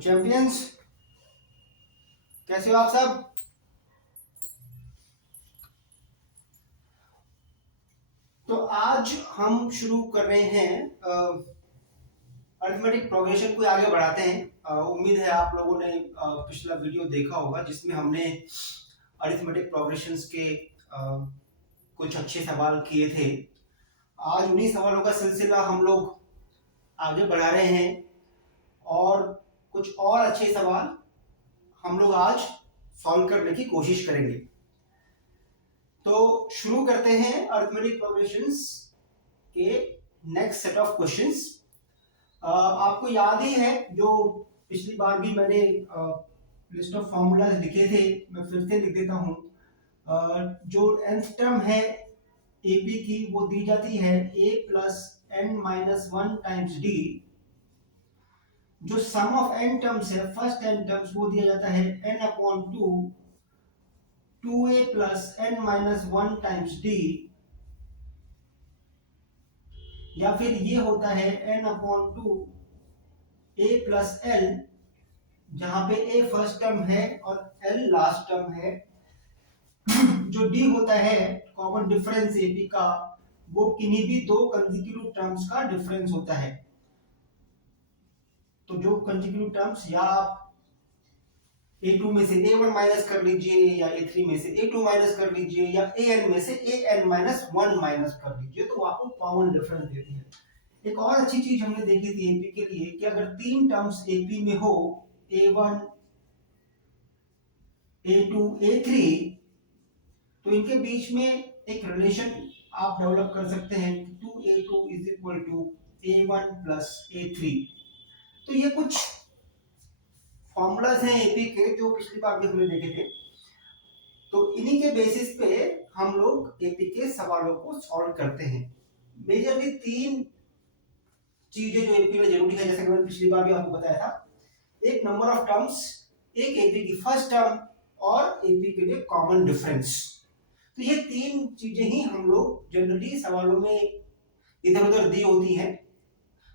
तो चैंपियंस, कैसे हो आप सब? तो आज हम शुरू कर रहे हैं अरिथमेटिक प्रोग्रेशन को आगे बढ़ाते हैं। उम्मीद है आप लोगों ने पिछला वीडियो देखा होगा जिसमें हमने अरिथमेटिक प्रोग्रेशंस के कुछ अच्छे सवाल किए थे। आज उन्हीं सवालों का सिलसिला हम लोग आगे बढ़ा रहे हैं और कुछ और अच्छे सवाल हम लोग आज सॉल्व करने की कोशिश करेंगे। तो शुरू करते हैं अरिथमेटिक प्रोग्रेशंस के नेक्स्ट सेट ऑफ क्वेश्चंस। आपको याद ही है जो पिछली बार भी मैंने लिस्ट ऑफ फॉर्मूलाज लिखे थे, मैं फिर से लिख देता हूँ। जो nth टर्म है AP की वो दी जाती है a plus n minus 1 times d। जो सम ऑफ n टर्म्स है, फर्स्ट n टर्म्स, वो दिया जाता है n upon 2a plus n minus 1 times d, या फिर ये होता है n upon 2 a plus l, जहां पे a फर्स्ट टर्म है और l लास्ट टर्म है। जो d होता है कॉमन डिफरेंस AP का, वो किन्हीं भी दो कंसेक्यूटिव टर्म्स का डिफरेंस होता है। तो जो कंसेक्यूटिव टर्म्स, या आप a2 में से a1 माइनस कर लीजिए, या a3 में से a2 माइनस कर लीजिए, या an में से an माइनस 1 माइनस कर लीजिए, तो आपको कॉमन डिफरेंस देती है। एक और अच्छी चीज हमने देखी थी AP के लिए कि अगर तीन टर्म्स AP में हो, a1 a2 a3, तो इनके बीच में एक रिलेशन आप डेवलप कर सकते हैं, 2a2 is equal to a1 plus a3। तो ये कुछ फॉर्मूलाज हैं AP के जो पिछली बार भी हमने देखे थे। तो इन्हीं के बेसिस पे हम लोग AP के सवालों को सॉल्व करते हैं। मेजरली तीन चीजें जो AP में जरूरी है, जैसे कि मैंने पिछली बार भी आपको बताया था। एक नंबर ऑफ टर्म्स, एक AP की फर्स्ट टर्म, और AP के लिए कॉमन डिफरेंस। तो ये तीन चीजें ही हम लोग जनरली सवालों में इधर उधर दी होती हैं।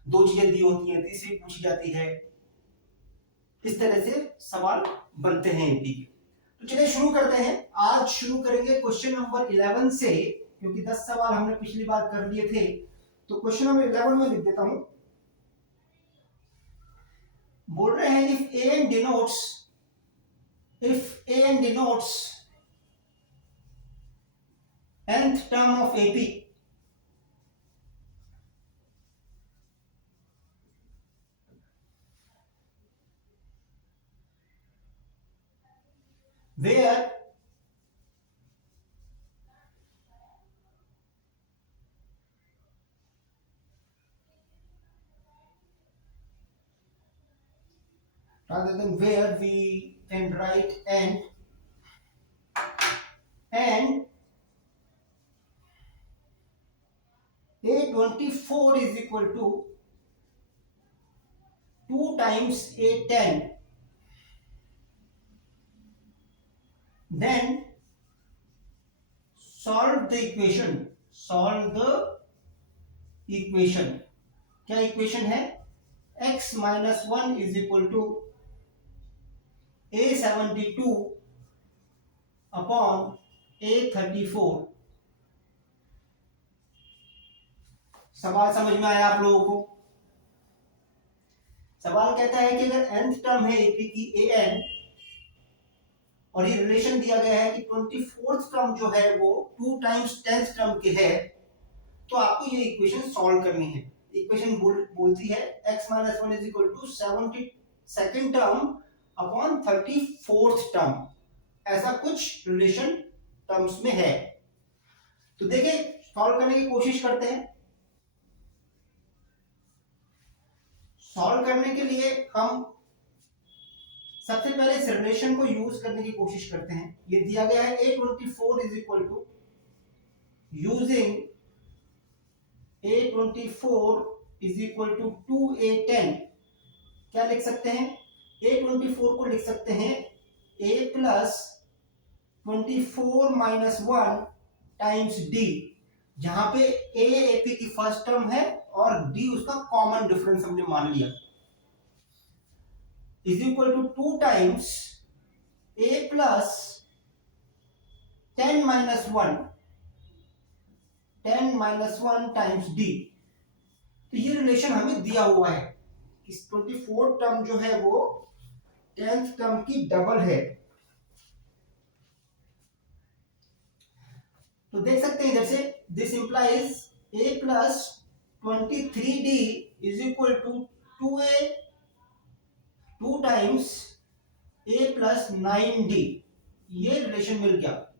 दो चीजें दी होती हैं, तीसरी पूछी जाती है। इस तरह से सवाल बनते हैं AP के। तो चलिए शुरू करते हैं। आज शुरू करेंगे क्वेश्चन नंबर 11 से, क्योंकि 10 सवाल हमने पिछली बार कर लिए थे। तो क्वेश्चन नंबर 11 में लिख देता हूं। बोल रहे हैं if an denotes nth term of AP, where rather than where, we can write and A24 is equal to 2 times A10, then solve the equation। क्या इक्वेशन है? x minus 1 is equal to A72 upon A34। सवाल समझ में आया आप लोगों को? सवाल कहता है कि अगर nth टर्म है AP की an, और ये रिलेशन दिया गया है कि 24th टर्म जो है वो 2 टाइम्स 10th टर्म के है, तो आपको ये इक्वेशन सॉल्व करनी है। इक्वेशन बोलती है x minus 1 is equal to 72nd term upon 34th term. ऐसा कुछ रिलेशन टर्म्स में है। तो देखिए, सॉल्व करने की कोशिश करते हैं। सॉल्व करने के लिए हम सबसे पहले इस रिलेशन को यूज करने की कोशिश करते हैं। ये दिया गया है A24 is equal to, using A24 is equal to 2A10। क्या लिख सकते हैं? A24 को लिख सकते हैं A plus 24 minus 1 times D, जहां पे A AP की फर्स्ट टर्म है और D उसका कॉमन डिफरेंस हमने मान लिया। Is equal to 2 times a plus 10 minus 1 times d। तो ये रिलेशन हमें दिया हुआ है। इस 24 टर्म जो है वो 10th टर्म की डबल है। तो देख सकते हैं इधर से, this implies a plus 23d is equal to 2a 2 times a plus 9d। ये रिलेशन मिल गया।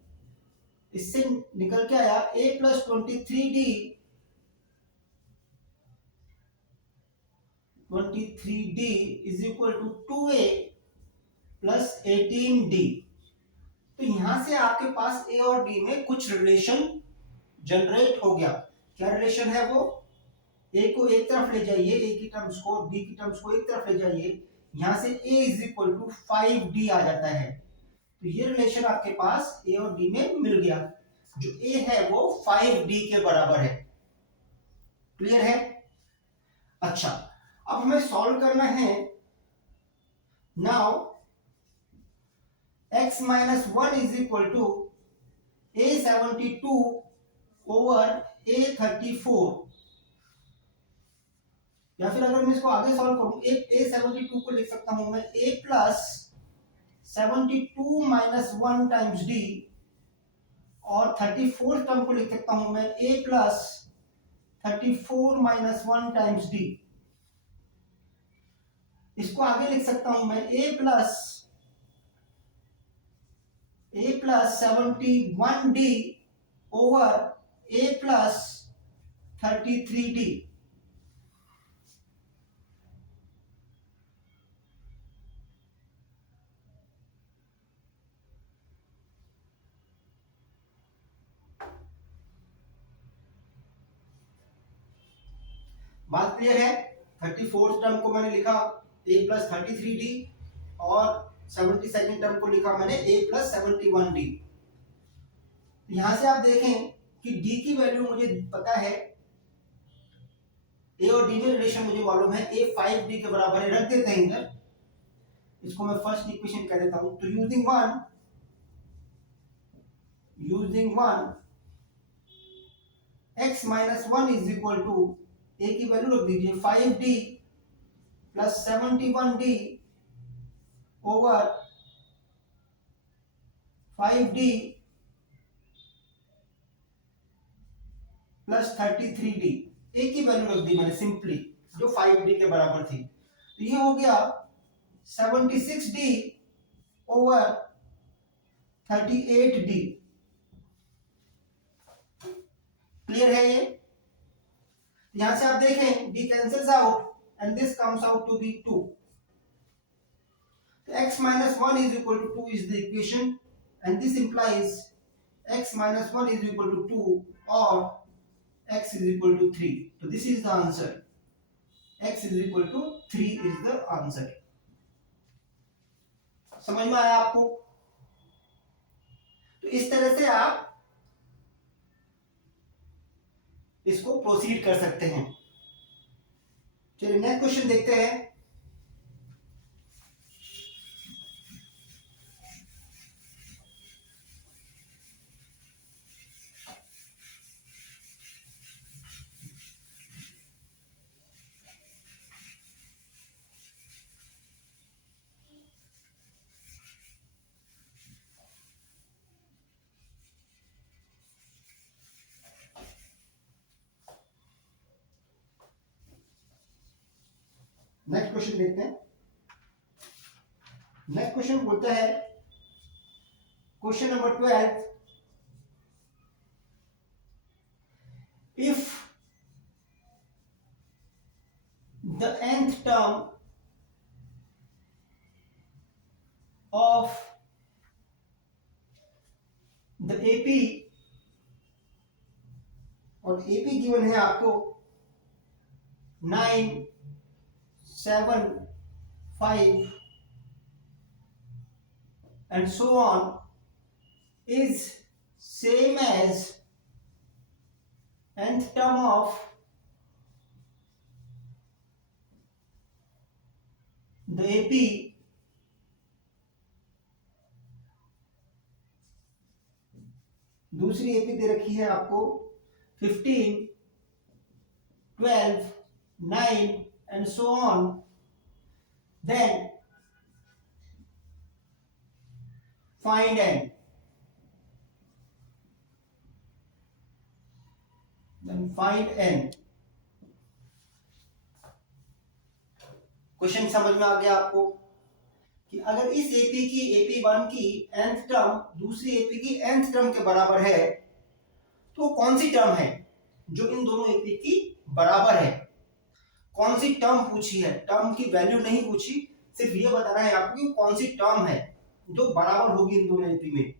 इससे निकल के आया a plus 23d 23d is equal to 2a plus 18d। तो यहां से आपके पास a और d में कुछ रिलेशन जनरेट हो गया। क्या रिलेशन है वो? a को एक तरफ ले जाइए, a की टर्म्स को, d की टर्म्स को एक तरफ ले जाइए, यहां से a is equal to 5d आ जाता है। तो ये रिलेशन आपके पास a और d में मिल गया। जो a है वो 5d के बराबर है। क्लियर है? अच्छा, अब हमें सॉल्व करना है। Now x minus 1 is equal to a72 over a34। या फिर अगर मैं इसको आगे सॉल्व करूं, a72 को लिख सकता हूं मैं a plus 72 minus 1 times d, और 34 टर्म को लिख सकता हूं मैं a plus 34 minus 1 times d। इसको आगे लिख सकता हूं मैं a plus 71d over a plus 33d। बात क्लियर है? 34 टर्म को मैंने लिखा a प्लस 33d, और 72 टर्म को लिखा मैंने a प्लस 71d। यहां से आप देखें कि d की वैल्यू मुझे पता है, a और d में रिलेशन मुझे मालूम है, a 5d के बराबर है। रख देते हैं इधर, इसको मैं फर्स्ट इक्वेशन कह देता हूं। तो using one x minus 1 is equal to, a की वैल्यू रख दीजिए 5d plus 71d over 5d plus 33d। a की वैल्यू रख दी मैंने सिंपली, जो 5d के बराबर थी। तो ये हो गया 76d ओवर 38d। क्लियर है ये? यहां से आप देखें d cancels out and this comes out to be 2। तो x minus 1 is equal to 2 is the equation, and this implies x minus 1 is equal to 2 or x is equal to 3. So this is the answer. x is equal to 3 is the answer. समझ में आया आपको? तो इस तरह से आप इसको प्रोसीड कर सकते हैं। चलिए नेक्स्ट क्वेश्चन देखते हैं। नेक्स्ट क्वेश्चन देखते हैं। नेक्स्ट क्वेश्चन बोलता है, question number 12, if the nth term of the AP, और AP गिवन है आपको 9, 7, 5 and so on, is same as nth term of the AP, दूसरी एपी दे रखी है आपको 15, 12, 9 and so on. Then find n. Question समझ में आ गया आपको कि अगर इस एपी की AP1 की nth टर्म दूसरी एपी की nth टर्म के बराबर है तो कौन सी टर्म है जो इन दोनों एपी की बराबर है। कौन सी टर्म पूछी है, टर्म की वैल्यू नहीं पूछी, सिर्फ ये बताना है आपको कि कौन सी टर्म है जो बराबर होगी इन दोनों एपी में।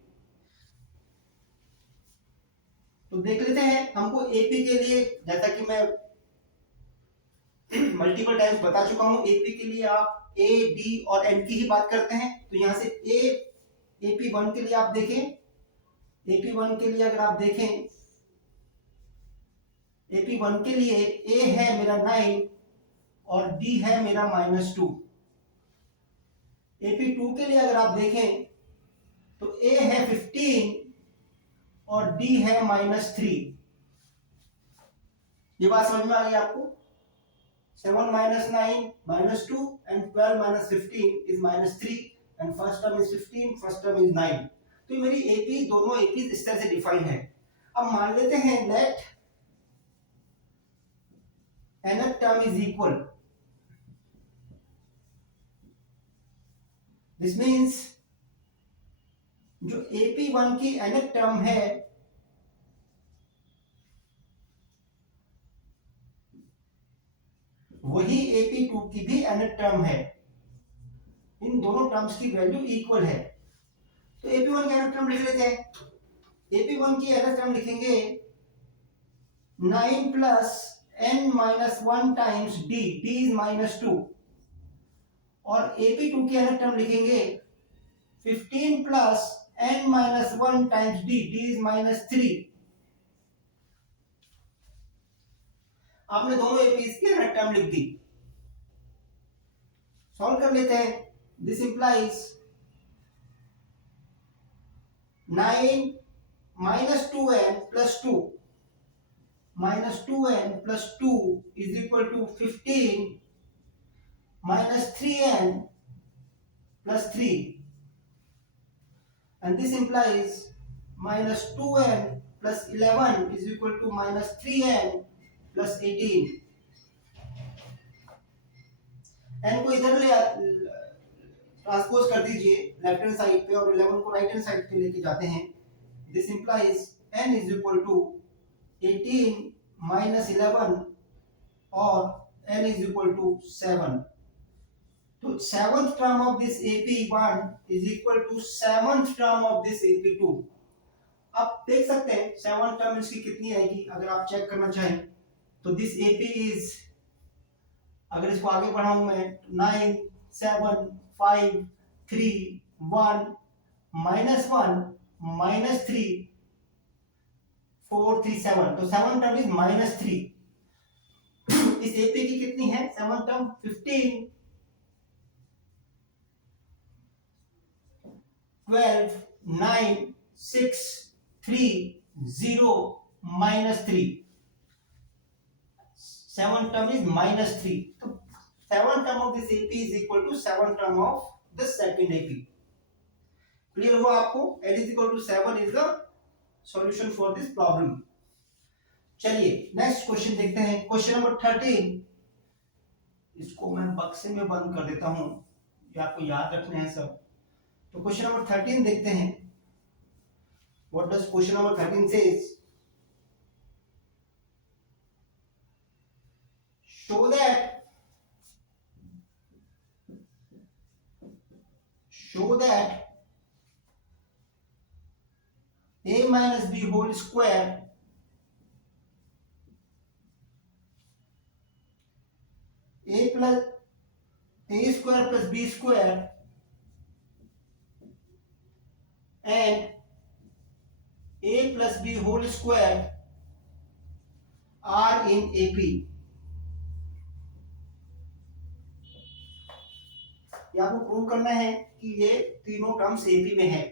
तो देख लेते हैं। हमको एपी के लिए, जैसा कि मैं मल्टीपल टाइम्स बता चुका हूं, एपी के लिए आप ए डी और एन की ही बात करते हैं। तो यहां से AP1 के लिए आप देखें, AP1 के लिए अगर आप देखें, AP1 के लिए ए है मेरा 9 और डी है मेरा -2। AP2 के लिए अगर आप देखें तो ए है 15 और डी है -3। ये बात समझ में आ गई आपको। 7 minus 9 minus 2 and 12 minus 15 is -3 and first term is 15, first term is 9। तो मेरी एपी, दोनों एपी इस तरह से डिफाइन है। अब मान लेते हैं let nth term is equal, this means जो AP1 की nth टर्म है वही AP2 की भी nth टर्म है। इन दोनों टर्म्स की वैल्यू इक्वल है। तो AP1 की nth टर्म लिख लेते हैं। AP1 की nth टर्म लिखेंगे 9 plus n minus 1 times d, d is -2। और AP2 की nth टर्म लिखेंगे 15 plus n minus 1 times d, d is -3। आपने दोनों एपीज की nth टर्म लिख दी। सॉल्व कर लेते हैं। This implies 9 minus 2n plus 2 minus 2n plus 2 is equal to 15 minus 3n plus 3, and this implies minus 2n plus 11 is equal to minus 3n plus 18। n को इधर ले transpose कर दीजिए left hand side पे और 11 को right hand side पे लेके जाते हैं। This implies n is equal to 18 minus 11 और n is equal to 7। तो seventh term of this AP1 is equal to seventh term of this AP2। आप देख सकते हैं सेवंथ टर्म इसकी कितनी आएगी अगर आप चेक करना चाहें तो दिस AP इज, अगर इसको आगे बढ़ाऊं मैं 9 7 5 3 1 -1 -3 4 3 7। तो सेवंथ टर्म इज -3। इस AP की कितनी है seventh term 15 12 9 6 3 0 -3। Seven term is -3। तो seven term of this AP is equal to seven term of the second AP। Clear हुआ आपको? L is equal to 7 is the solution for this problem। चलिए next question देखते हैं। Question number 13, इसको मैं बक्से में बंद कर देता हूं, ये आपको याद रखने हैं सब। तो क्वेश्चन नंबर 13 देखते हैं। What does question number 13 says? show that a minus b whole square a plus a square plus b square and a plus b whole square are in AP। ये आपको प्रूव करना है कि ये तीनों terms AP में है।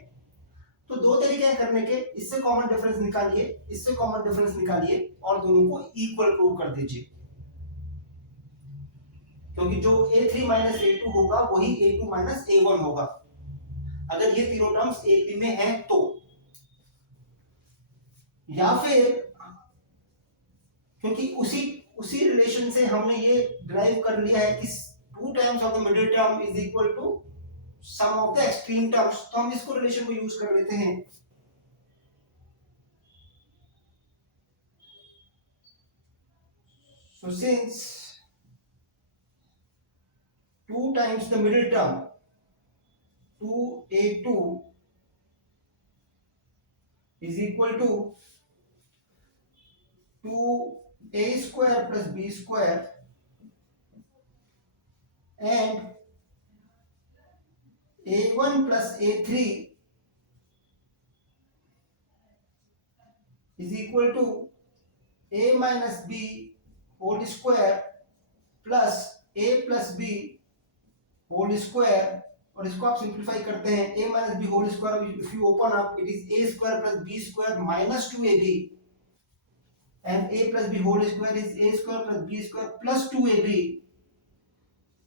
तो दो तरीके हैं करने के, इससे कॉमन डिफरेंस निकालिए, इससे कॉमन डिफरेंस निकालिए और दोनों को इक्वल प्रूव कर दीजिए, क्योंकि जो a3 माइनस a2 होगा वही a2 माइनस a1 होगा अगर ये तीनों टर्म्स एक भी में हैं तो, या फिर क्योंकि उसी उसी रिलेशन से हमने ये ड्राइव कर लिया है कि 2 times of the middle term is equal to sum of the extreme terms, तो हम इसको रिलेशन को यूज कर लेते हैं। So since 2 times the middle term 2a2 is equal to 2a square plus b square and a1 plus a3 is equal to a minus b whole square plus a plus b whole square, और इसको आप simplify करते हैं a minus b whole square, if you open up it is a square plus b square minus 2ab and a plus b whole square is a square plus b square plus 2ab,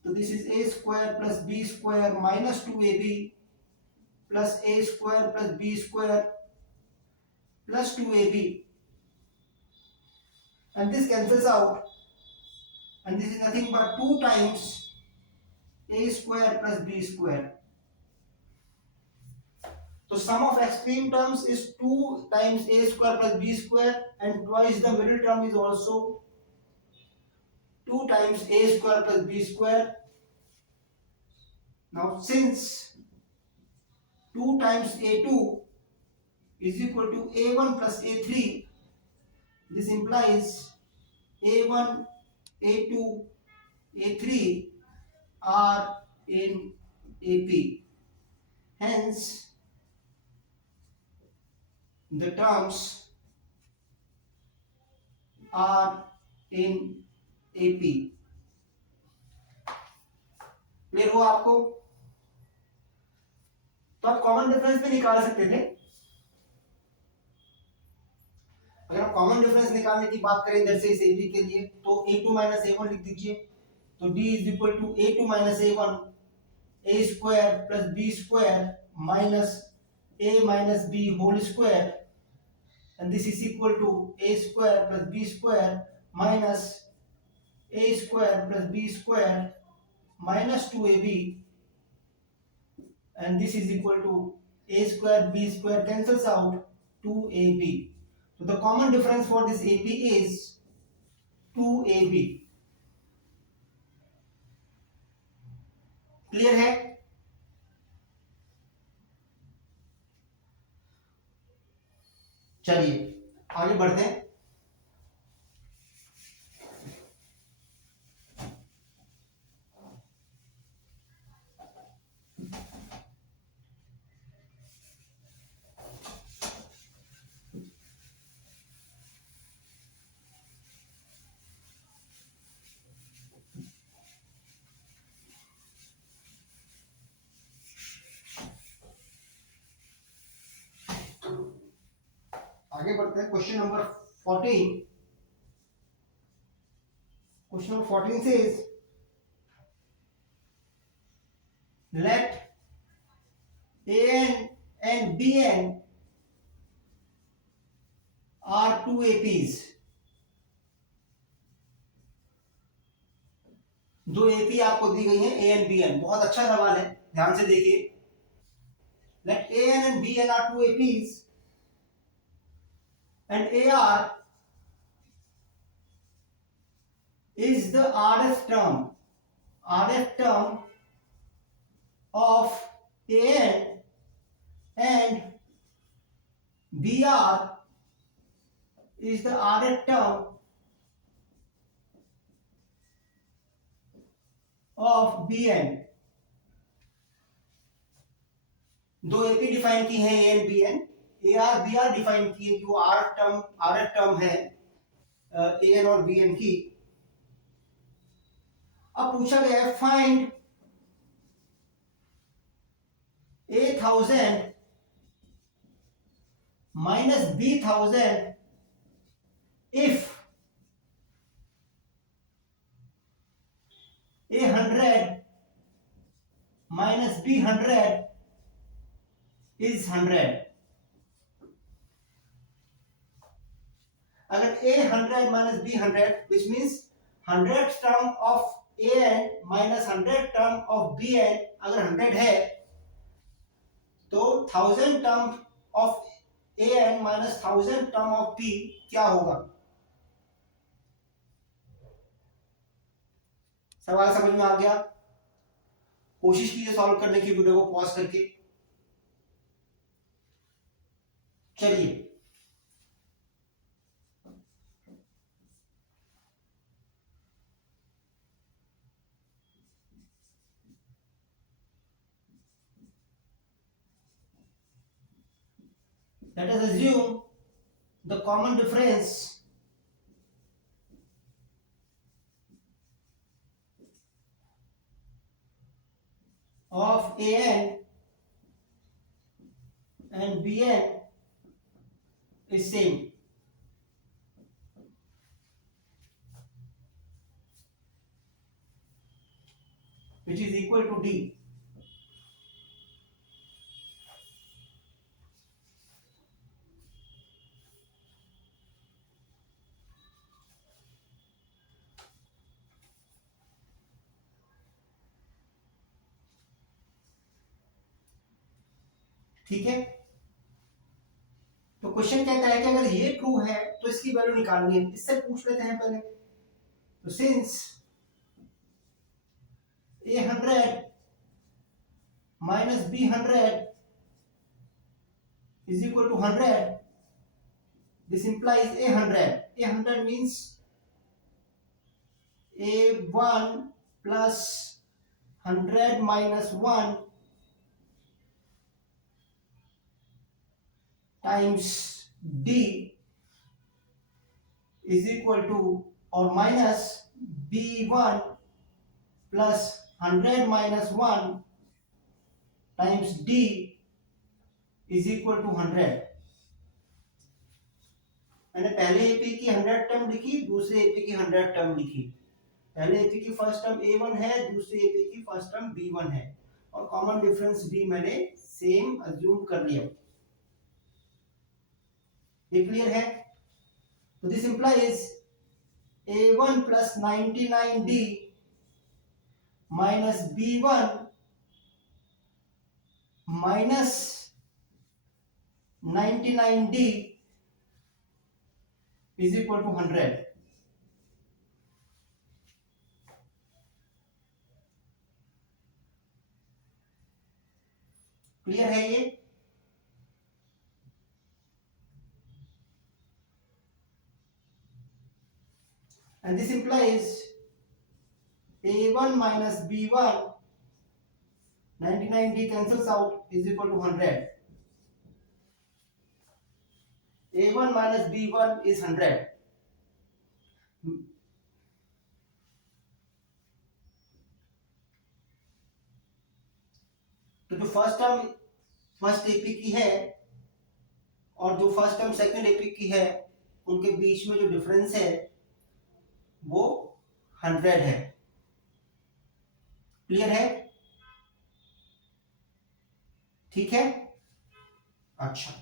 so this is a square plus b square minus 2ab plus a square plus b square plus 2ab, and this cancels out and this is nothing but 2 times a square plus b square. So sum of extreme terms is 2 times a square plus b square and twice the middle term is also 2 times a square plus b square. Now since 2 times a2 is equal to a1 plus a3, this implies a1, a2, a3 are in AP. Hence, the terms are in AP. Clear हुआ आपको? तो आप common difference भी निकाल सकते थे। अगर आप कॉमन डिफरेंस निकालने की बात करें इधर से इस AP के लिए, तो a2 माइनस a1 लिख दीजिए, तो d is equal to a2 minus a1 a square plus b square minus a minus b whole square, and this is equal to a square plus b square minus a square plus b square minus 2ab, and this is equal to a square b square cancels out 2ab. So the common difference for this AP is 2ab. Clear है? चलिए आगे बढ़ते हैं। आगे बढ़ते हैं। Question number 14। Question number 14 says let an and bn are two APs। दो AP आपको दी गई है a and bn। बहुत अच्छा सवाल है, ध्यान से देखिए। let an and bn are two APs and AR is the RF term of AN and BR is the RF term of BN। दो एपी डिफाइन की है A and B N, A R B R define की है कि वो R F term है A N और B N की। अब पूछा गया है find 8000 minus b1000 if a100 minus b100 is 100. अगर a100 minus b100 which means 100 term of an minus 100 term of bn अगर 100 है तो 1000 term of an minus 1000 term of b क्या होगा? सवाल समझ में आ गया? कोशिश कीजिए सॉल्व करने की, वीडियो को पॉज करके। चलिए let us assume the common difference of an and bn is same. Which is equal to d. ठीक है, तो क्वेश्चन कहता है कि अगर ये ट्रू है तो इसकी वैल्यू निकालनी है। इससे पूछ लेते हैं पहले। तो since a100 minus b100 is equal to 100, this implies a100 means a1 plus 100 minus 1 times d is equal to or minus b1 plus 100 minus 1 times d is equal to 100। मैंने पहले एपी की 100 टर्म लिखी, दूसरे AP की 100 term लिखी। पहले AP की first term a1 है, दूसरे एपी की फर्स्ट टर्म b1 है, और कॉमन डिफरेंस भी मैंने सेम अज्यूम कर लिया। ये क्लियर है? तो this implies a1 plus 99d minus b1 minus 99d is equal to 100। Clear है ये? And this implies a1 minus b1, 99d cancels out, is equal to 100। a1 minus b1 is 100। तो जो first term first AP की है और जो first term second AP की है, उनके बीच में जो डिफरेंस है वो 100 है। क्लियर है? ठीक है, अच्छा।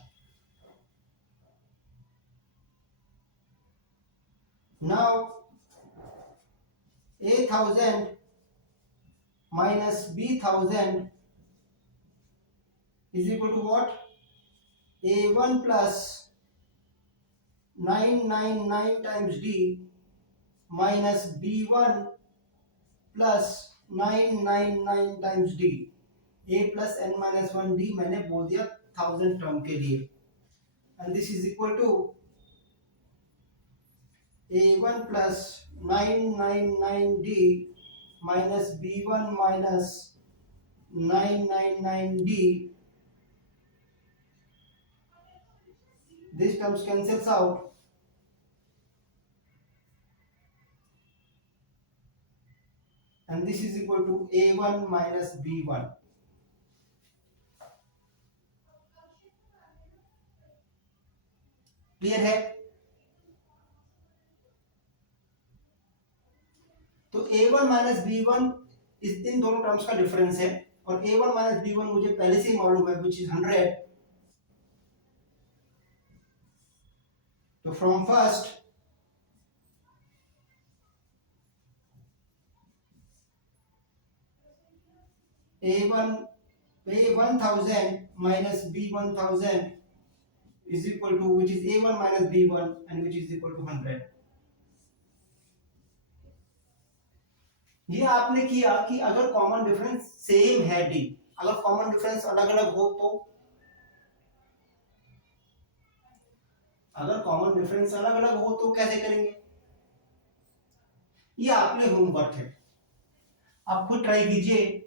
Now a1000 minus b1000 is equal to what? a1 plus 999 times d minus b1 plus 999 times d। a plus n minus 1 d मैंने बोल दिया 1000 टर्म के लिए, and this is equal to a1 plus 999 d minus b1 minus 999 d। This terms cancels out, and this is equal to a1 minus b1। Clear है? तो a1 minus b1 इस इन दोनों terms का डिफरेंस है, और a1 minus b1 मुझे पहले से ही मालूम है, विच इज 100. तो from first a1000 minus b1000 is equal to, which is a1 minus b1 and which is equal to 100. ये आपने किया कि अगर कॉमन डिफरेंस सेम है डी, अगर कॉमन डिफरेंस अलग अलग हो तो, अगर कॉमन डिफरेंस अलग अलग हो तो कैसे करेंगे? ये आपने होमवर्क है, आप खुद ट्राई कीजिए.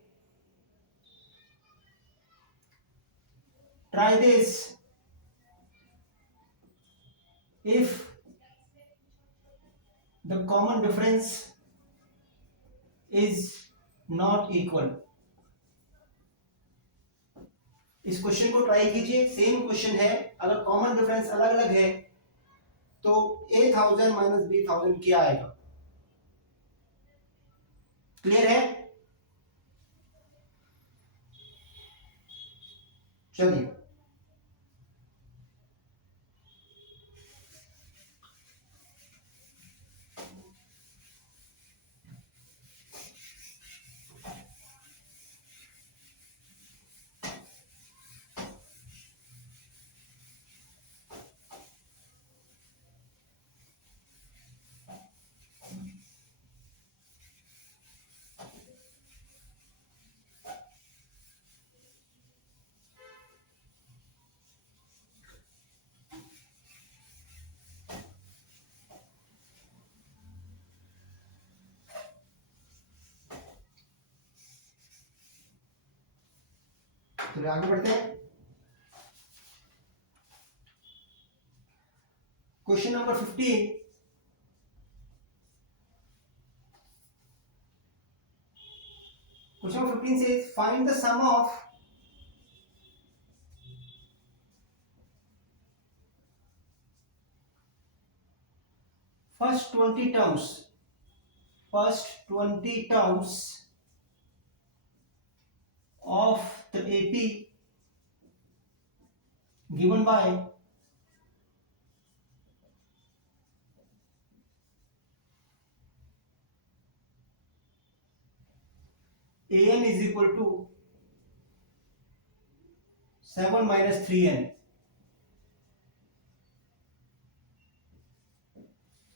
Try this. if the common difference is not equal, इस क्वेश्चन को ट्राई कीजिए. सेम क्वेश्चन है, अगर कॉमन डिफरेंस अलग अलग है तो a1000 माइनस b1000 क्या आएगा? क्लियर है? चलिए, चलिए आगे बढ़ते हैं. Question number 15. Question number 15 says find the sum of first 20 terms of the AP given by an is equal to 7 minus 3n.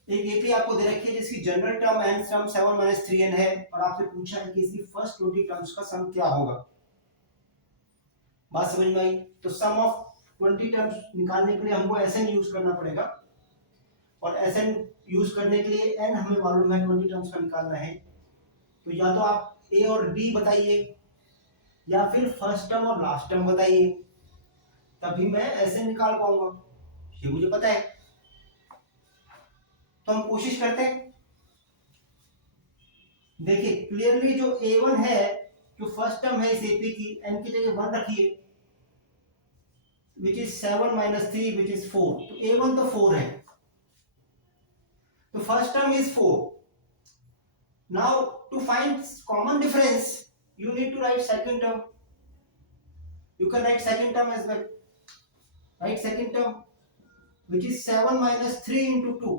एक एपी आपको दे रखी है जिसकी general term and sum 7 minus 3n है, और आपसे पूछा है कि इसकी फर्स्ट 20 टर्म्स का सम क्या होगा. बात समझ में आई? तो सम ऑफ 20 टर्म्स निकालने के लिए हमको एसएन यूज करना पड़ेगा, और एसएन यूज करने के लिए एन हमें मालूम है 20 टर्म्स का निकालना है. तो या तो आप ए और डी बताइए, या फिर फर्स्ट टर्म और लास्ट टर्म बताइए, तभी मैं एसएन निकाल पाऊंगा. ये मुझे पता है. तो हम कोशिश करते हैं. देखिए क्लियरली जो a1 है, जो फर्स्ट टर्म है इस एपी की, n की जगह 1 रखिए, which is 7 minus 3 which is 4. तो a1 तो 4 है, तो first term is 4. Now to find common difference you need to write second term. You can write second term as well. Write second term, which is 7 minus 3 into 2,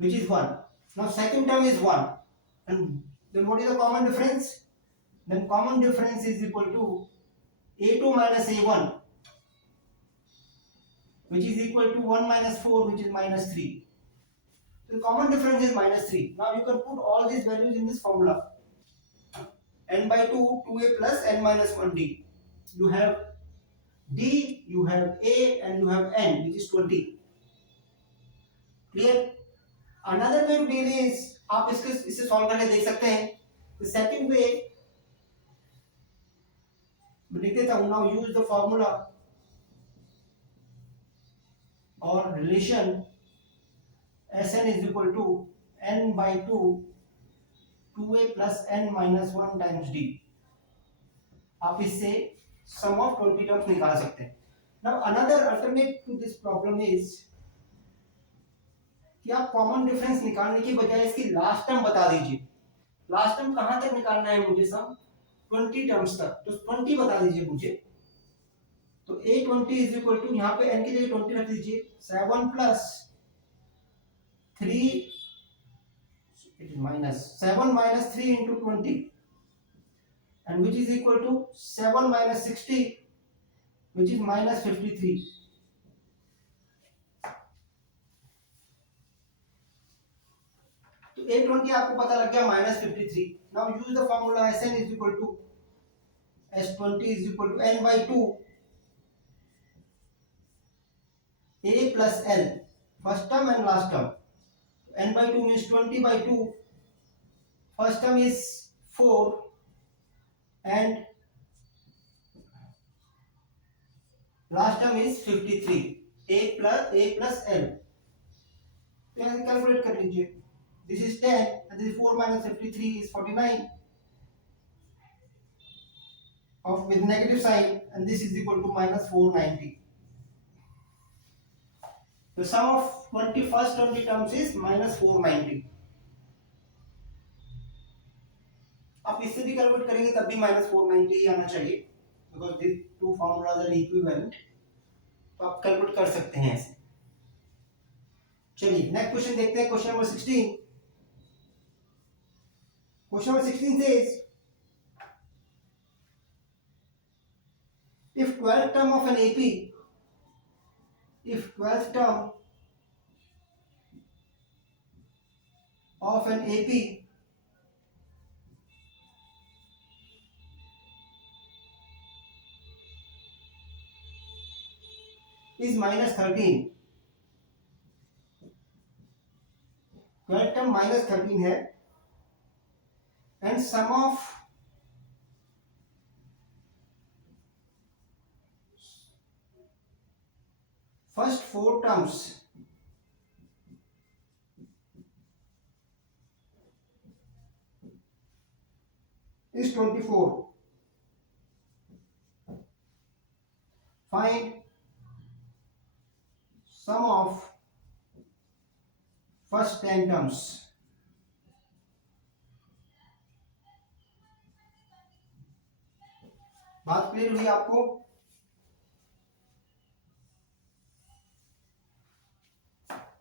which is 1. Now second term is 1, and then what is the common difference? Then common difference is equal to a2 minus a1, which is equal to 1 minus 4, which is minus 3. So the common difference is minus 3. Now you can put all these values in this formula. N by 2, 2a plus n minus 1d. You have d, you have a, and you have n, which is 20. Clear? Another way to deal is, आप इसे solve करके देख सकते हैं. The second way, मैं लिख देता हूं. Now use the formula or relation Sn is equal to n by 2, 2a plus n minus 1 times d. आप इससे सम ऑफ 20 टर्म्स निकाल सकते हैं. Now another alternate to this problem is कि आप कॉमन डिफरेंस निकालने की बजाय इसकी लास्ट टर्म बता दीजिए। लास्ट टर्म कहां तक निकालना है मुझे, सम 20 टर्म्स तक, तो 20 बता दीजिए मुझे। तो A20 इज इक्वल टू, यहाँ पे n की जगह 20 रख दीजिए, 7 plus 3, it is minus 7 minus 3 into 20, and which is equal to 7 minus 60 which is minus 53। तो A20 आपको पता लग गया minus 53। Now use the formula Sn is equal to S20 is equal to n by 2 A plus L, first term and last term. N by 2 means 20 by 2. First term is 4 and last term is 53. A plus L. तो यहाँ से calculate कर लीजिए। This is 10 and this is 4 minus 53 is 49 of with negative sign, and this is equal to minus 490. The sum of 21st 20 terms is minus 490. आप इससे भी calculate करेंगे तब भी माइनस 490 ही आना चाहिए, because this two formulas are equivalent. तो आप कैलकुलेट कर सकते हैं ऐसे। चलिए नेक्स्ट क्वेश्चन देखते हैं, question number 16। Question number 16 says if 12th term of an AP, if 12th term of an AP is minus 13, 12th term minus 13 है, and sum of first 4 terms is 24. Find sum of first 10 terms. बात clear हुई आपको?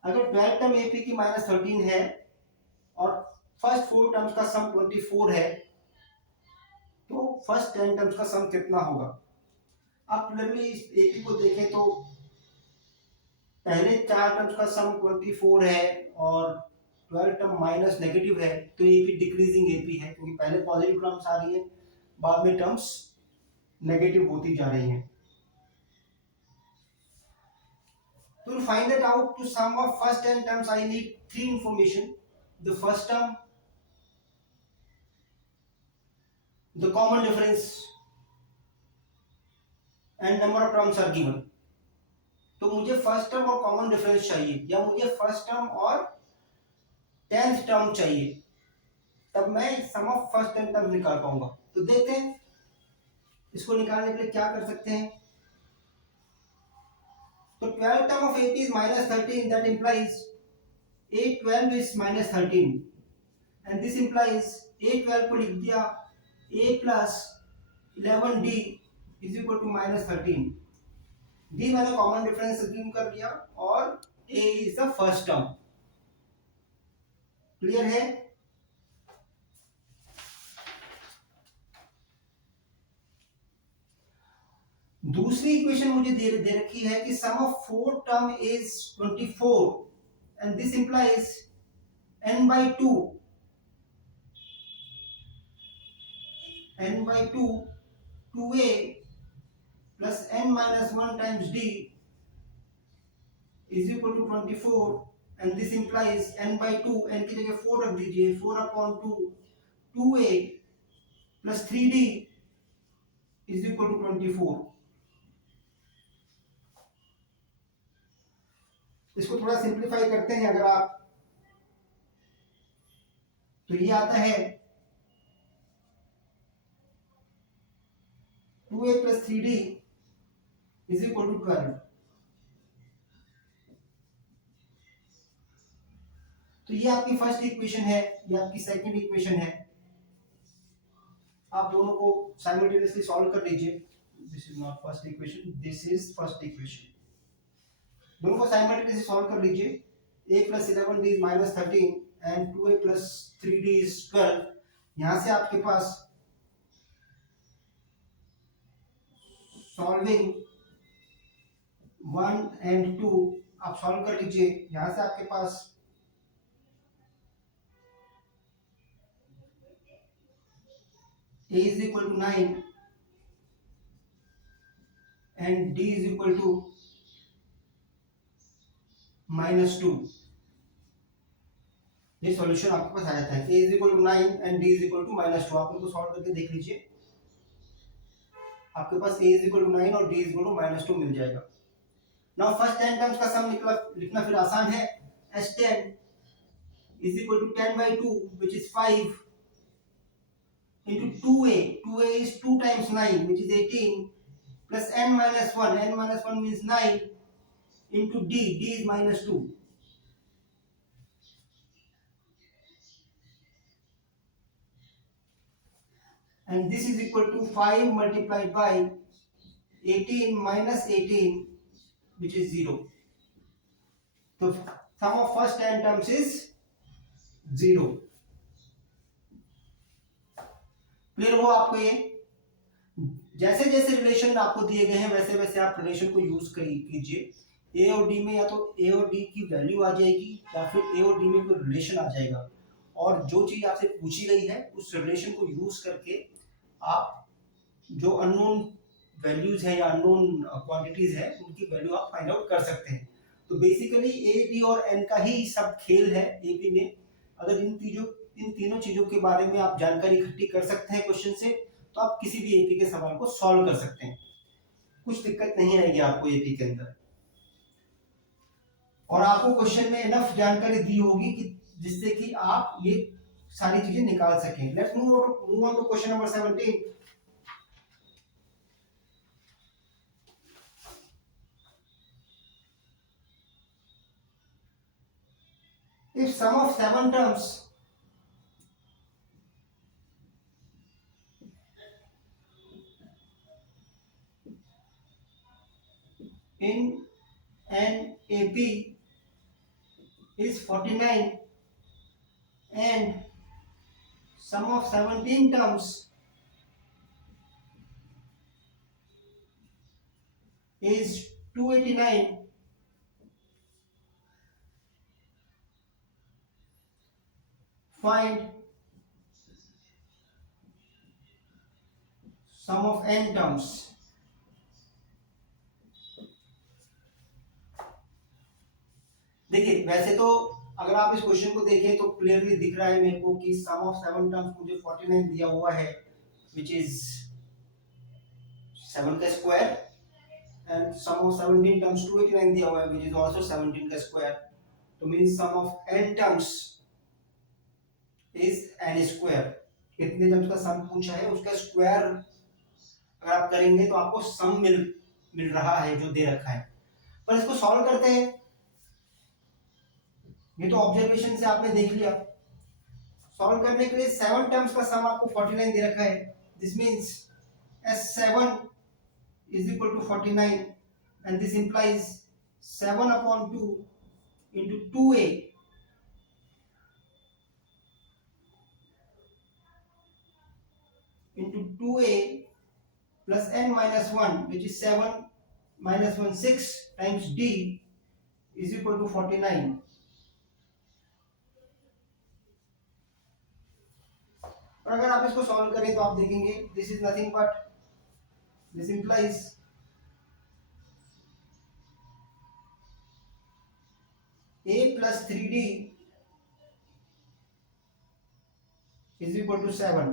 अगर 12th term AP की minus 13 है और first 4 terms का सम 24 है, तो फर्स्ट 10 टर्म्स का सम कितना होगा? आप क्लियरली इस एपी को देखें तो पहले 4 टर्म्स का सम 24 है और 12 टर्म माइनस नेगेटिव है, तो एपी डिक्रीजिंग एपी है, क्योंकि पहले पॉजिटिव टर्म्स आ रही है, बाद में टर्म्स नेगेटिव होती जा रही हैं। To find that out, to sum of first 10 terms, I need 3 information: the first term, the common difference, and number of terms are given. तो मुझे फर्स्ट टर्म और कॉमन डिफरेंस चाहिए, या मुझे फर्स्ट टर्म और 10th टर्म चाहिए, तब मैं सम ऑफ फर्स्ट 10 टर्म निकाल पाऊंगा। तो देखते हैं इसको निकालने के लिए क्या कर सकते हैं। तो 12th term of AP is minus 13, that implies A12 is minus 13, and this implies A12 को लिख दिया A plus 11D is equal to minus 13। D मैंने कॉमन डिफरेंस अज्यूम कर लिया और A is the first term। Clear है? दूसरी equation मुझे दे रखी है कि sum of 4 term is 24, and this implies n by 2, n by 2 2a plus n minus 1 times d is equal to 24, and this implies n by 2, n की जगह 4 रख दीजिए, 4 upon 2 2a plus 3d is equal to 24। इसको थोड़ा simplify करते हैं अगर आप, तो ये आता है 2a plus 3d is equal to 12। तो ये आपकी फर्स्ट इक्वेशन है, ये आपकी सेकंड इक्वेशन है। आप दोनों को साइमल्टेनियसली सॉल्व कर लीजिए। This is not first equation, this is first equation. दोनों को साइमल्टेनियसली सॉल्व कर लीजिए। a plus 11d is minus 13 and 2a plus 3d is 12। यहां से आपके पास सॉल्विंग 1 एंड 2 आप सॉल्व कर लीजिए। यहां से आपके पास a is equal to 9 and d is equal to -2। ये सॉल्यूशन आपके पास आ जाता है। a is equal to 9 and d is equal to -2। आप इनको सॉल्व करके देख लीजिए, आपके पास a is equal to 9 और d is equal to -2 मिल जाएगा। नाउ फर्स्ट 10 टर्म्स का सम लिखना फिर आसान है। s10 is equal to 10 by 2 which is 5 into 2a, 2a is 2 times 9 which is 18 plus n minus 1, n minus 1 means 9 into d, d is -2। and this is equal to 5 multiplied by 18 minus 18 which is 0। तो sum of first 10 terms is 0। Clear हुआ आपको ये? जैसे जैसे relation आपको दिए गए हैं वैसे वैसे आप रिलेशन को यूज कीजिए। ए और डी में या तो ए और डी की वैल्यू आ जाएगी या फिर ए और डी में कोई रिलेशन आ जाएगा, और जो चीज आपसे पूछी गई है उस रिलेशन को यूज करके आप जो अननोन वैल्यूज है या अननोन क्वांटिटीज है उनकी वैल्यू आप फाइंड आउट कर सकते हैं। तो बेसिकली ए डी और एन का ही सब खेल है एपी में। अगर इन तीनों चीजों के बारे में आप जानकारी इकट्ठी कर सकते हैं क्वेश्चन से, तो आप किसी भी एपी के सवाल को सॉल्व कर सकते हैं। कुछ दिक्कत नहीं आएगी आपको एपी के अंदर, और आपको क्वेश्चन में इनफ जानकारी दी होगी कि जिससे कि आप ये सारी चीजें निकाल सकें। Let's move on to question number 17। If sum of 7 terms in an AP is 49 and sum of 17 terms is 289, find sum of n terms। देखिए वैसे तो अगर आप इस क्वेश्चन को देखें तो क्लियरली दिख रहा है मेरे को कि सम ऑफ 7 टर्म्स मुझे 49 दिया हुआ है व्हिच इज 7 का square, and sum of 17 terms 289 दिया हुआ है व्हिच इज आल्सो 17 का स्क्वायर। तो means sum of n terms is n square. कितने टर्म्स का सम पूछा है उसका स्क्वायर अगर आप करेंगे तो आपको सम मिल रहा है जो दे रखा है। पर इसको सॉल्व करते हैं। ये तो ऑब्जर्वेशन से आपने देख लिया। सॉल्व करने के लिए 7 टर्म्स का सम आपको 49 दे रखा है। This means s7 is equal to 49 and this implies 7 upon 2 into 2a into 2a plus n minus 1 which is 7 minus 1 6 times d is equal to 49। और अगर आप इसको सॉल्व करें तो आप देखेंगे this is nothing but this implies a plus 3d is equal to 7।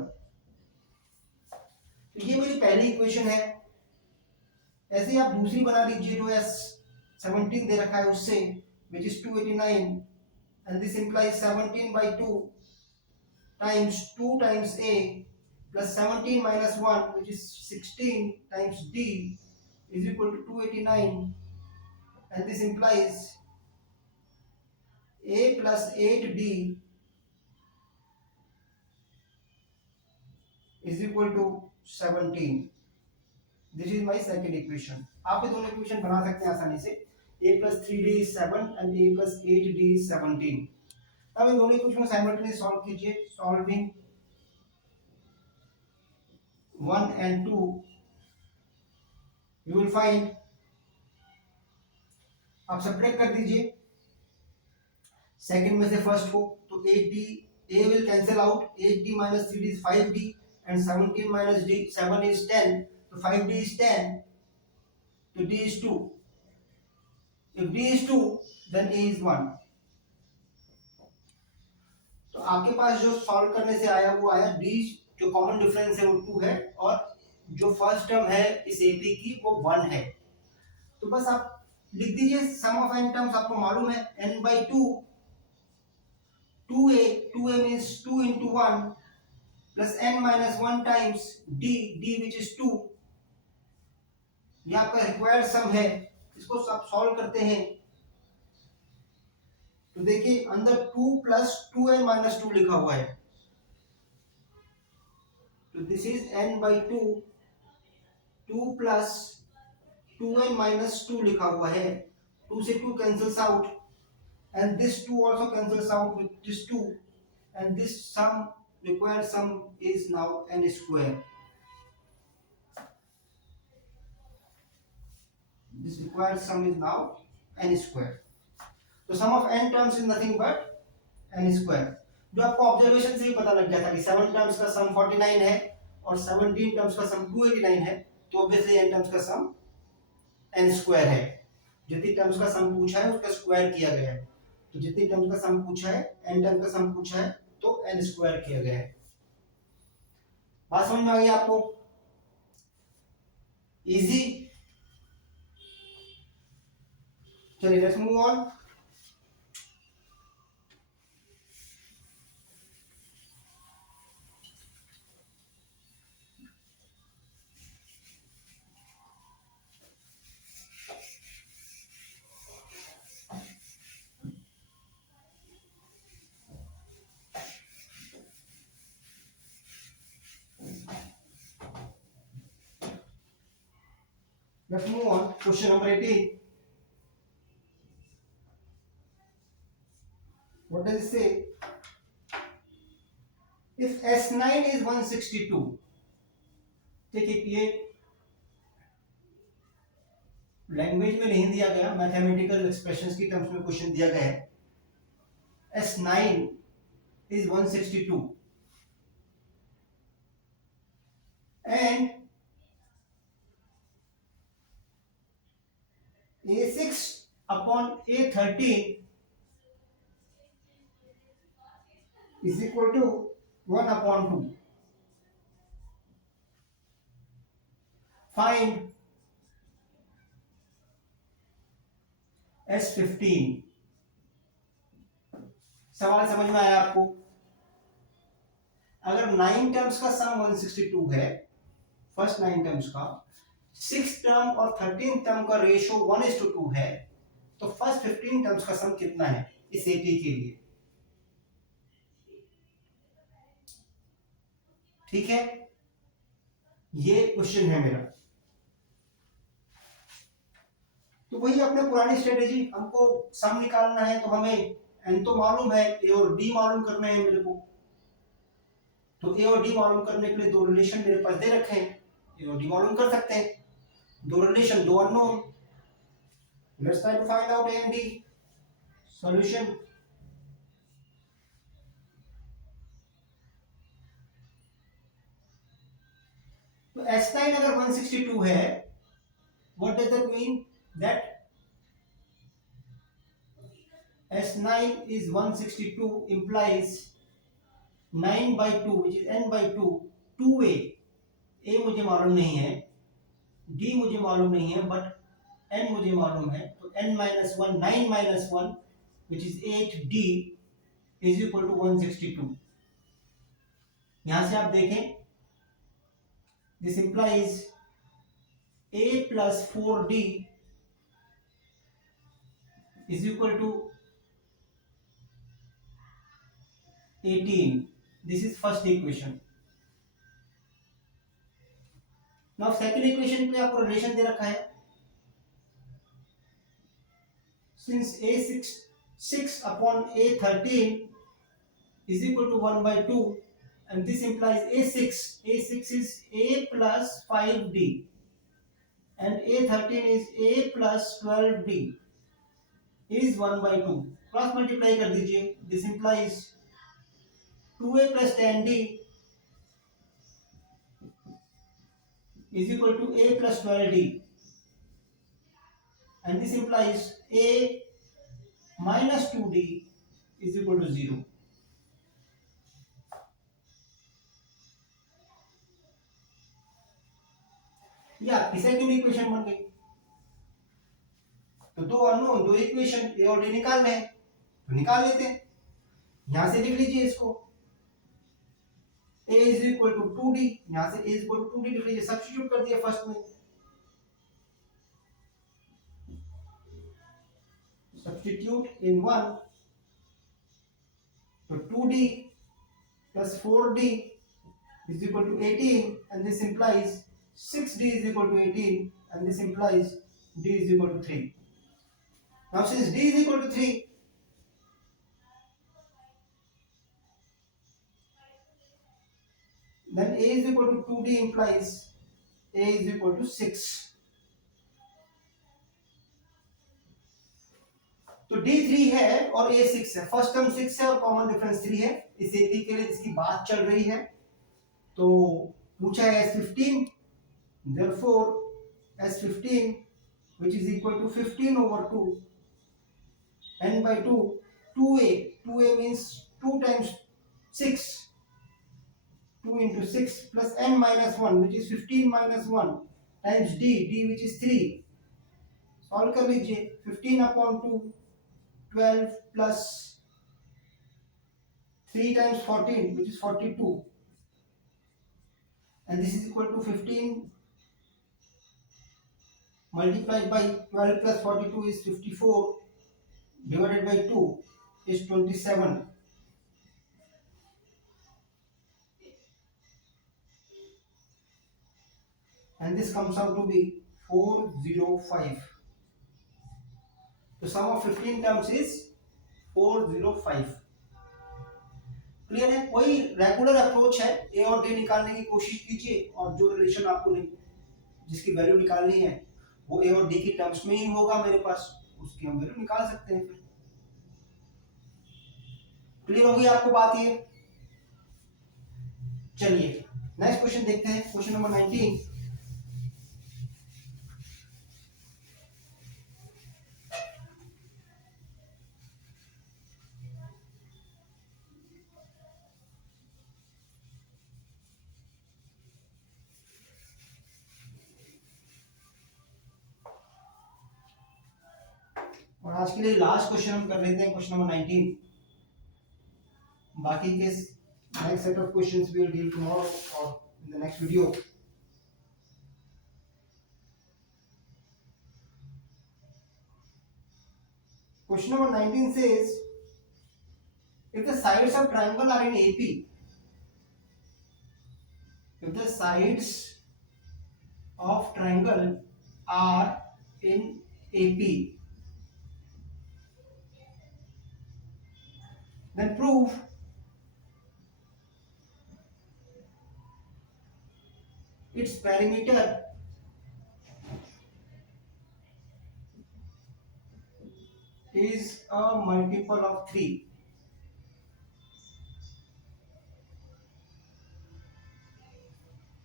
तो ये मेरी पहली इक्वेशन है। ऐसे ही आप दूसरी बना लीजिए जो s17 दे रखा है उससे which is 289 and this implies 17 by 2 times 2 times a plus 17 minus 1 which is 16 times d is equal to 289, and this implies a plus 8d is equal to 17. This is my second equation. आप ये दोनों equation बना सकते हैं आसानी से. a plus 3d is 7 and a plus 8d is 17. अब इन दोनों इक्वेशन को साइमल्टेनियसली सॉल्व कीजिए. Solving 1 and 2 you will find, आप सब्ट्रैक्ट कर दीजिए सेकंड में से फर्स्ट को, तो 8d a will cancel out. 8d minus 3d is 5d and 17 minus d 7 is 10. So 5d is 10, so d is 2. If d is 2 then a is 1. तो आपके पास जो सॉल्व करने से आया वो आया d, जो कॉमन डिफरेंस है वो 2 है, और जो फर्स्ट टर्म है इस AP की वो 1 है. तो बस आप लिख दीजिए सम ऑफ n टर्म्स. आपको मालूम है n by 2, 2a means 2 into 1 plus n minus 1 times d which is 2. ये आपका रिक्वायर्ड सम है. इसको आप सॉल्व करते हैं तो देखिए अंदर 2 plus 2n minus 2 लिखा हुआ है. तो this is n by 2, 2 plus 2n minus 2 लिखा हुआ है. 2 से 2 cancels out and this 2 also cancels out with this 2, and this sum, required sum, is now n square. This required sum is now n square. तो sum of n terms is nothing but n square. जो आपको observation से ही पता लग गया था कि 7 terms का सम 49 है और 17 टर्म्स का सम 289 है, तो ऑब्वियसली n टर्म्स का सम n स्क्वायर है. जितनी टर्म्स का सम पूछा है उसका स्क्वायर किया गया है. तो जितनी टर्म्स का सम पूछा है, n टर्म्स का सम पूछा है, तो n स्क्वायर किया गया है. बात समझ में आ गई आपको? इजी. चलिए let's move on. Let's move on. Question number 18. What does it say? If S9 is 162, देखिए ये लैंग्वेज में नहीं दिया गया, मैथमेटिकल एक्सप्रेशंस की टर्म्स में क्वेश्चन दिया गया है. S9 is 162 and A6 upon A13 is equal to 1 upon 2. Find S15. सवाल समझ में आया आपको? अगर 9 टर्म्स का सम 162 है, फर्स्ट 9 टर्म्स का, 6 टर्म और 13 टर्म का रेशियो 1:2 है, तो फर्स्ट 15 टर्म्स का सम कितना है इस एपी के लिए? ठीक है, ये क्वेश्चन है मेरा. तो वही अपने पुरानी स्ट्रेटेजी, हमको सम निकालना है तो हमें n तो मालूम है, a और d मालूम करना है मेरे को. तो a और d मालूम करने के लिए दो रिलेशन मेरे पास दे रखे हैं, a और d मालूम कर सकते हैं. दो रिलेशन, दो unknown. Let's try to find out a and d. Solution. तो S9 अगर 162 है, what does that mean? That S9 is 162 implies 9 by 2 which is n by 2, 2a. a मुझे मालूम नहीं है, d मुझे मालूम नहीं है, बट n मुझे मालूम है. तो n minus 1, 9 minus 1 which is 8d is equal to 162. यहां से आप देखें, this implies a plus 4d is equal to 18. This is first equation. Now second equation पे आपको रिलेशन दे रखा है, since a6 upon a13 is equal to 1 by 2, and this implies a6 is a plus 5d and a13 is a plus 12d is 1 by 2. Cross multiply कर दीजिए, this implies 2a plus 10d is equal to a plus 12d, and this implies a minus 2d is equal to 0. ये आपकी second equation बन गई। तो दो unknown, दो equation ए और डी निकालने हैं, तो निकाल लेते हैं। यहां से लिख लीजिए इसको, a is equal to 2d, यहां से a is equal to 2d लिख लीजिए, सब्स्टिट्यूट कर दिया फर्स्ट में, सब्स्टिट्यूट इन 1, तो 2d plus 4d is equal to 18, and this implies 6d is equal to 18, and this implies d is equal to 3. Now since d is equal to 3, then a is equal to 2d implies a is equal to 6. तो d 3 है और a 6 है, first term 6 है और common difference 3 है इस AP के लिए जिसकी बात चल रही है। तो पूछा है S15, therefore S15 which is equal to 15 over 2 n by 2, 2a means 2 times 6, 2 into 6 plus n minus 1 which is 15 minus 1 times d which is 3, solve कर लीजिए, 15 upon 2 12 plus 3 times 14 which is 42, and this is equal to 15 multiplied by 12 plus 42 is 54 divided by 2 is 27, and this comes out to be 405. The sum of 15 terms is 405. Clear है? कोई regular approach है, ए और D निकालने की कोशिश कीजिए और जो रिलेशन आपको जिसकी वैल्यू निकालनी है वो ए और डी की टर्म्स में ही होगा मेरे पास, उसकी हम वैल्यू निकाल सकते हैं फिर। क्लियर हो गई आपको बात ये? चलिए नेक्स्ट क्वेश्चन देखते हैं, क्वेश्चन नंबर 19। और आज के लिए लास्ट क्वेश्चन हम कर लेते हैं, क्वेश्चन नंबर 19। बाकी के next set of questions we will deal tomorrow और in the next video. Question number 19 says if the sides of triangle are in AP, if the sides of triangle are in AP, then prove its perimeter is a multiple of 3,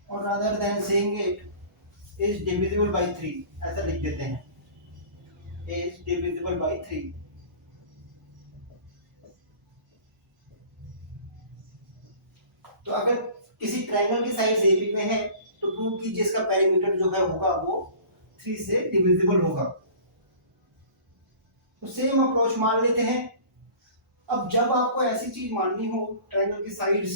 or rather than saying it is divisible by 3, ऐसा लिख देते हैं, is divisible by 3। तो अगर किसी triangle की side AB में है तो प्रूव कीजिए इसका पेरीमीटर जो है होगा वो 3 से डिविजिबल होगा। तो सेम अप्रोच मान लेते हैं। अब जब आपको ऐसी चीज माननी हो, ट्रायंगल की साइड्स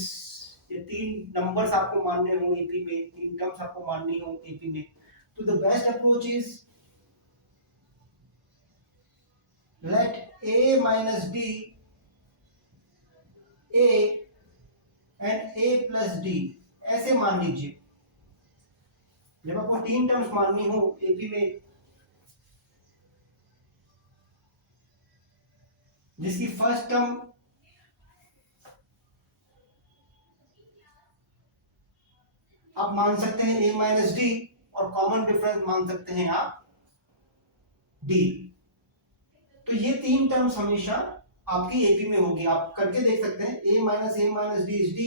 ये 3 नंबर्स आपको मानने हो एपी में, 3 टर्म्स आपको माननी हो एपी में, तो the best approach is let a minus d a and a plus d, ऐसे मान लीजिए। जब आपको तीन टर्म्स माननी हो एपी में, जिसकी फर्स्ट टर्म आप मान सकते हैं a माइनस डी, और कॉमन डिफरेंस मान सकते हैं आप d। तो ये तीन टर्म्स हमेशा आपकी एपी में होगी। आप करके देख सकते हैं a minus D is d,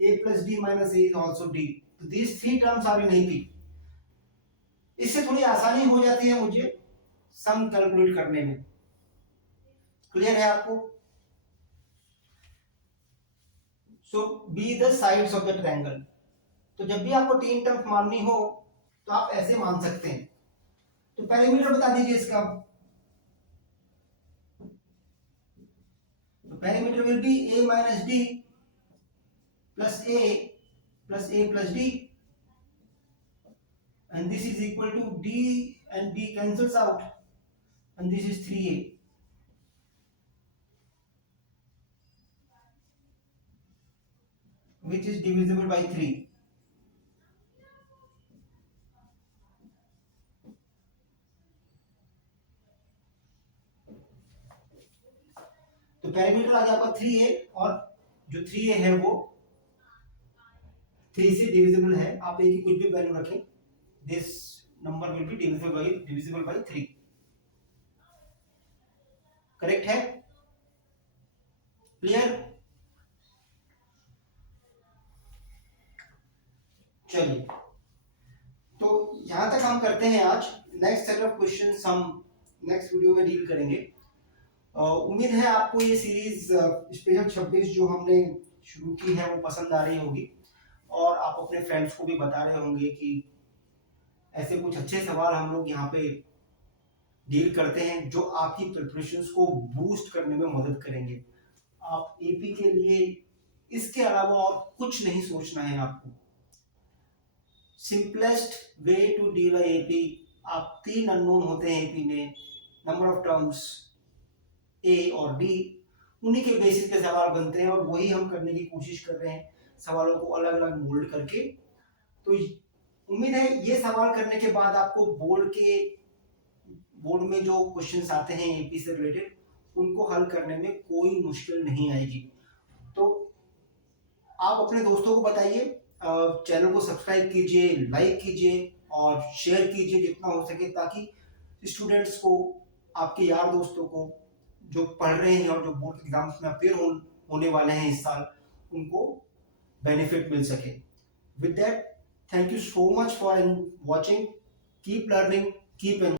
a plus D minus a is also d। तो these three terms are in AP. इससे थोड़ी आसानी हो जाती है मुझे सम कैलकुलेट करने में। क्लियर है आपको? So be the sides of the triangle. तो जब भी आपको तीन टर्म्स माननी हो तो आप ऐसे मान सकते हैं। तो पेरीमीटर बता दीजिए इसका। तो perimeter will be a minus D plus a plus d, and this is equal to d and d cancels out, and this is 3a, which is divisible by 3। तो पेरीमीटर आ गया आपका 3a, और जो 3a है वो 3 से divisible है। आप a की कुछ भी वैल्यू रखें, this number will be divisible by 3। Correct है? क्लियर? चलिए, तो यहां तक हम करते हैं आज। नेक्स्ट सेट ऑफ क्वेश्चंस हम नेक्स्ट वीडियो में डील करेंगे। उम्मीद है आपको ये सीरीज स्पेशल 26 जो हमने शुरू की है वो पसंद आ रही होगी, और आप अपने फ्रेंड्स को भी बता रहे होंगे कि ऐसे कुछ अच्छे सवाल हम लोग यहाँ पे डील करते हैं जो आपकी प्रिपरेशंस को बूस्ट करने में मदद करेंगे। आप एपी के लिए इसके अलावा और कुछ नहीं सोचना है आपको। Simplest way to deal AP, आप तीन अननोन होते हैं एपी में, नंबर ऑफ टर्म्स ए और डी, उन्हीं के बेसिस पे सवाल बनते हैं, और वही हम करने की कोशिश कर रहे हैं, सवालों को अलग अलग मोल्ड करके। तो उम्मीद है ये सवाल करने के बाद आपको बोर्ड में जो क्वेश्चंस आते हैं एपी से रिलेटेड, उनको हल करने में कोई मुश्किल नहीं आएगी। तो आप अपने दोस्तों को बताइए, चैनल को सब्सक्राइब कीजिए, लाइक कीजिए और शेयर कीजिए जितना हो सके, ताकि स्टूडेंट्स को, आपके यार दोस्तों को जो पढ़ रहे हैं और जो बोर्ड एग्जाम्स में अपेयर होने वाले हैं इस साल, उनको बेनिफिट मिल सके। With that, thank you so much for watching. Keep learning, keep